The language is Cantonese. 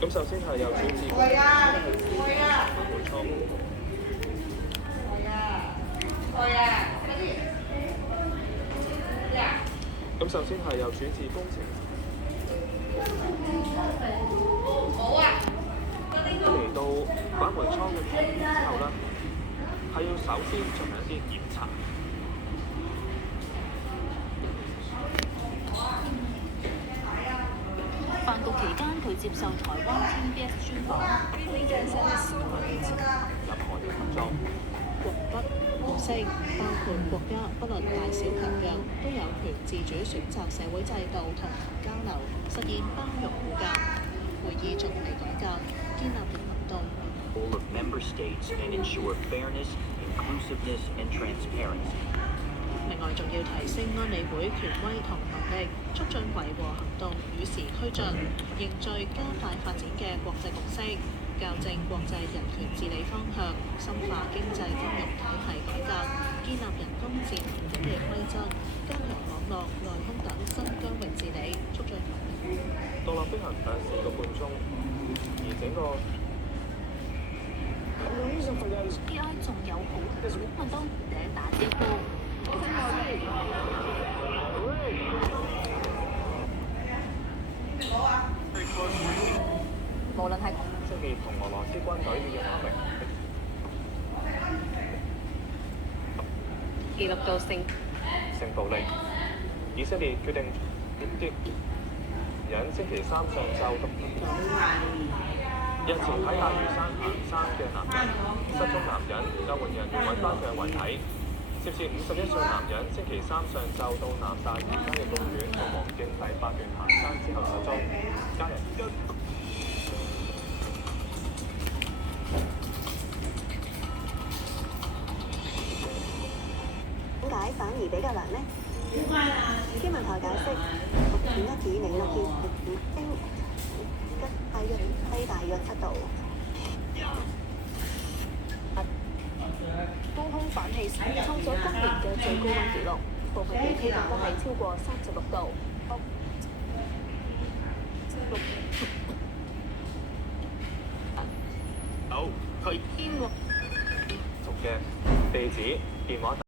咁首先係由選址工程返回倉。咁首先係由選址工程。嚟到返回倉嘅途中之後呢，係要首先進行一啲檢查。飯局期間，佢接受台灣 TBS 專訪。任何嘅合作，國北國西，包括國家，不論大小強弱，都有權自主選擇社會制度同交流，實現包容互鑑。會議仲未改革，建立行動。Role of member states and ensure fairness, inclusiveness, and transparency. 另外，仲要提升安理會權威同能力，促進維和行動與時俱進，凝聚加快發展嘅國際共識，校正國際人權治理方向，深化經濟金融體系改革，建立人工智能管理規則，加強網絡、內空等新疆域治理，促進獨立飛行大約4個半鐘，而整個 AI 仲有好多問當記者打招呼。無論係即係同俄羅斯軍隊嘅壓力，記錄到性暴力。以色列決定擊引星期三上晝日前喺亞魚山行山嘅男人，失蹤男人救援人員揾翻佢嘅遺體。涉事51歲男人星期三上晝到南大嶼山嘅公園到黃徑第8段行山之後失蹤，家人點解反而比較難呢？天文台解釋，6.1指明6件低大約7度。高空反氣旋創咗今年嘅最高溫紀錄，部分地區更加係超過36度。好，佢天族嘅地址、電話。